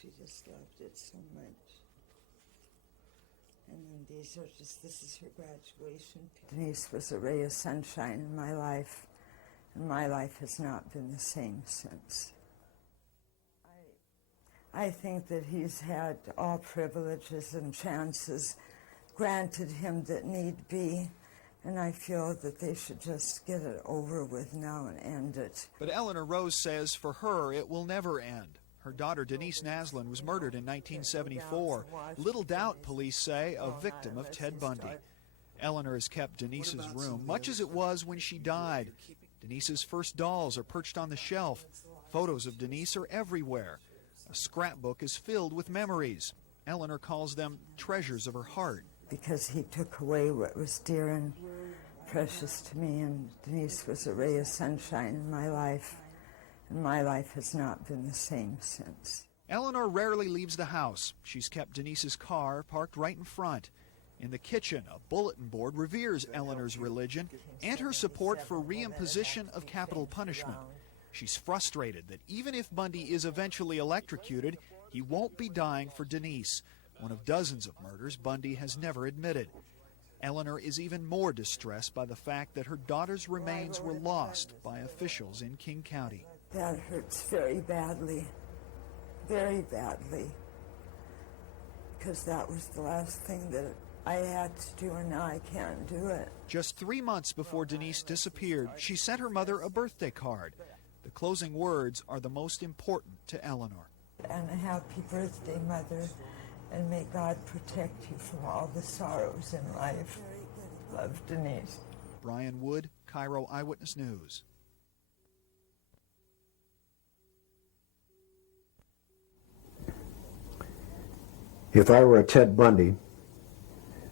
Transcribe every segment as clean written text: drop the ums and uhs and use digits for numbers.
She just loved it so much. And then this is her graduation. Denise was a ray of sunshine in my life, and my life has not been the same since. I think that he's had all privileges and chances granted him that need be, and I feel that they should just get it over with now and end it. But Eleanor Rose says for her it will never end. Her daughter Denise Naslund was murdered in 1974. Little doubt, police say, a victim of Ted Bundy. Eleanor has kept Denise's room much as it was when she died. Denise's first dolls are perched on the shelf. Photos of Denise are everywhere. A scrapbook is filled with memories. Eleanor calls them treasures of her heart. Because he took away what was dear and precious to me, and Denise was a ray of sunshine in my life, and my life has not been the same since. Eleanor rarely leaves the house. She's kept Denise's car parked right in front. In the kitchen, a bulletin board reveres Eleanor's religion and her support for reimposition of capital punishment. She's frustrated that even if Bundy is eventually electrocuted, he won't be dying for Denise, one of dozens of murders Bundy has never admitted. Eleanor is even more distressed by the fact that her daughter's remains were lost by officials in King County. That hurts very badly, because that was the last thing that I had to do, and now I can't do it. Just 3 months before Denise disappeared, she sent her mother a birthday card. The closing words are the most important to Eleanor. And a happy birthday, Mother, and may God protect you from all the sorrows in life. Love, Denise. Brian Wood, KIRO Eyewitness News. If I were a Ted Bundy,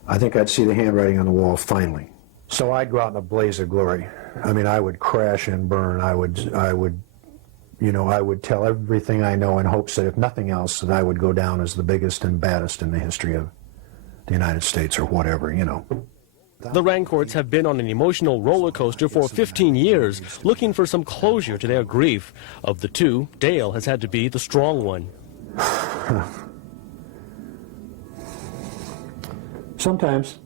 I think I'd see the handwriting on the wall finally. So I'd go out in a blaze of glory. I mean, I would crash and burn. I would tell everything I know in hopes that if nothing else, that I would go down as the biggest and baddest in the history of the United States or whatever, you know. The Rancourts have been on an emotional roller coaster for 15 years, looking for some closure to their grief. Of the two, Dale has had to be the strong one. Sometimes.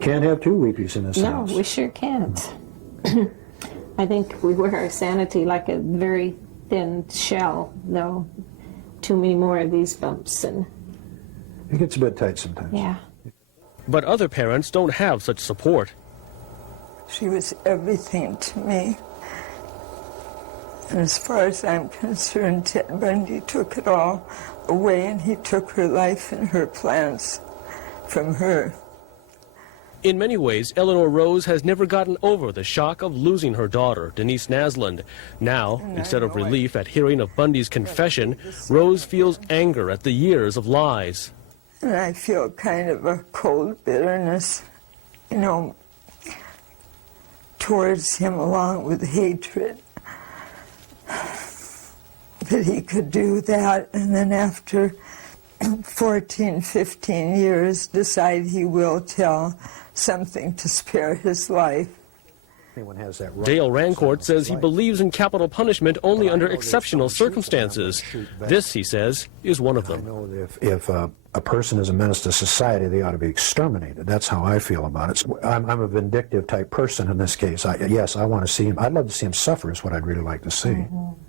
Can't have two weepies in this house. No, we sure can't. I think we wear our sanity like a very thin shell, though. Too many more of these bumps, and it gets a bit tight sometimes. Yeah. But other parents don't have such support. She was everything to me. And as far as I'm concerned, Ted Bundy took it all away, and he took her life and her plans from her. In many ways, Eleanor Rose has never gotten over the shock of losing her daughter, Denise Naslund. Now, instead of relief at hearing of Bundy's confession, Rose feels anger at the years of lies. And I feel kind of a cold bitterness, towards him, along with hatred. That he could do that, and then after 14, 15 years, decide he will tell something to spare his life. Dale Rancourt says he believes in capital punishment only under exceptional circumstances. This, he says, is one of them. I know that if a person is a menace to society, they ought to be exterminated. That's how I feel about it. I'm a vindictive type person in this case. Yes, I want to see him. I'd love to see him suffer is what I'd really like to see. Mm-hmm.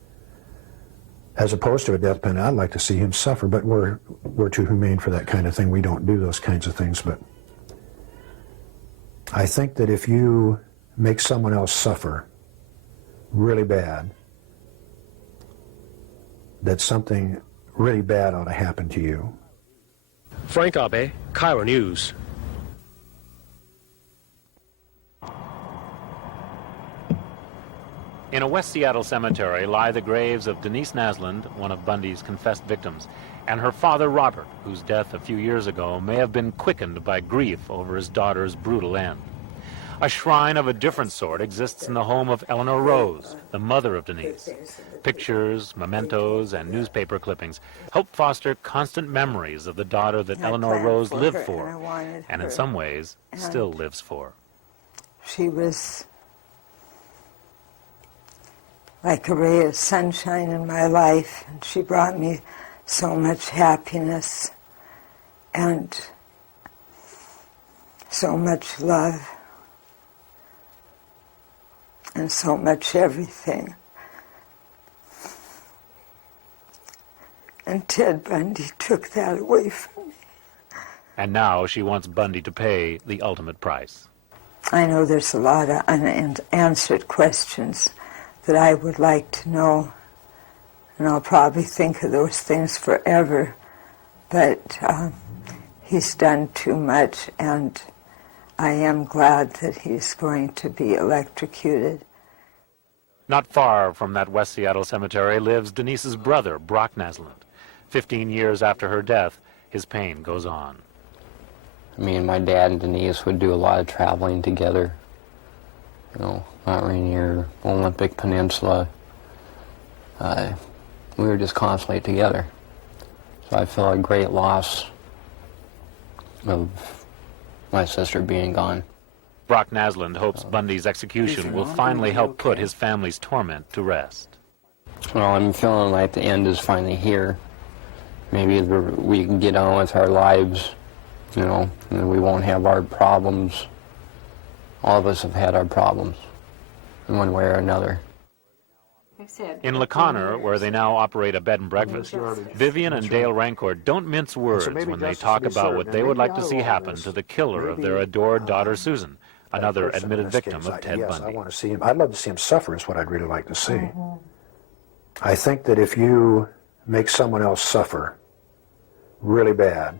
As opposed to a death penalty, I'd like to see him suffer, but we're too humane for that kind of thing. We don't do those kinds of things. But I think that if you make someone else suffer really bad, that something really bad ought to happen to you. Frank Abe, KIRO News. In a West Seattle cemetery lie the graves of Denise Naslund, one of Bundy's confessed victims, and her father Robert, whose death a few years ago may have been quickened by grief over his daughter's brutal end. A shrine of a different sort exists in the home of Eleanor Rose, the mother of Denise. Pictures, mementos, and newspaper clippings help foster constant memories of the daughter that Eleanor Rose lived for, and in some ways still lives for. She was like a ray of sunshine in my life, and she brought me so much happiness and so much love and so much everything. And Ted Bundy took that away from me. And now she wants Bundy to pay the ultimate price. I know there's a lot of unanswered questions that I would like to know, and I'll probably think of those things forever, but he's done too much, and I am glad that he's going to be electrocuted. Not far from that West Seattle cemetery lives Denise's brother, Brock Nasland. 15 years after her death, his pain goes on. Me and my dad and Denise would do a lot of traveling together. You know, Mount Rainier, Olympic Peninsula. We were just constantly together. So I feel a great loss of my sister being gone. Brock Nasland hopes Bundy's execution will finally help put his family's torment to rest. Well, I'm feeling like the end is finally here. Maybe we can get on with our lives, you know, and we won't have our problems. All of us have had our problems in one way or another. In LeConner, where they now operate a bed and breakfast, Vivian and Dale Rancourt don't mince words when they talk about what they would like to see happen to the killer of their adored daughter Susan, another admitted victim of Ted Bundy. I want to see him. I'd love to see him suffer is what I'd really like to see. I think that if you make someone else suffer really bad,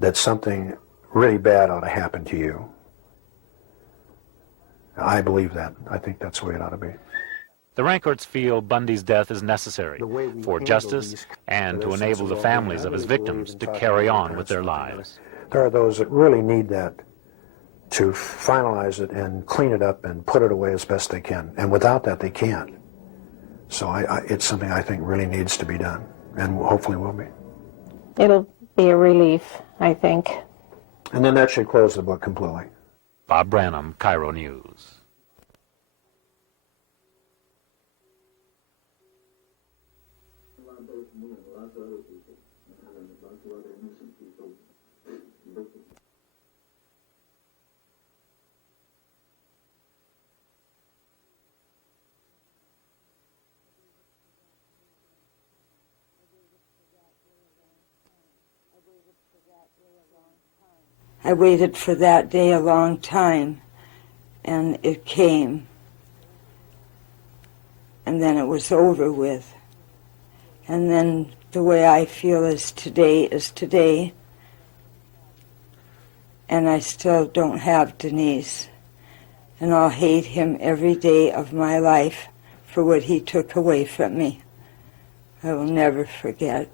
that something really bad ought to happen to you. I believe that. I think that's the way it ought to be. The Rancourts feel Bundy's death is necessary for justice and to enable the families of his victims to carry on with their lives. There are those that really need that to finalize it and clean it up and put it away as best they can. And without that, they can't. So it's something I think really needs to be done, and hopefully will be. It'll be a relief, I think. And then that should close the book completely. Bob Branham, KIRO News. I waited for that day a long time, and it came. And then it was over with. And then the way I feel is today. And I still don't have Denise. And I'll hate him every day of my life for what he took away from me. I will never forget.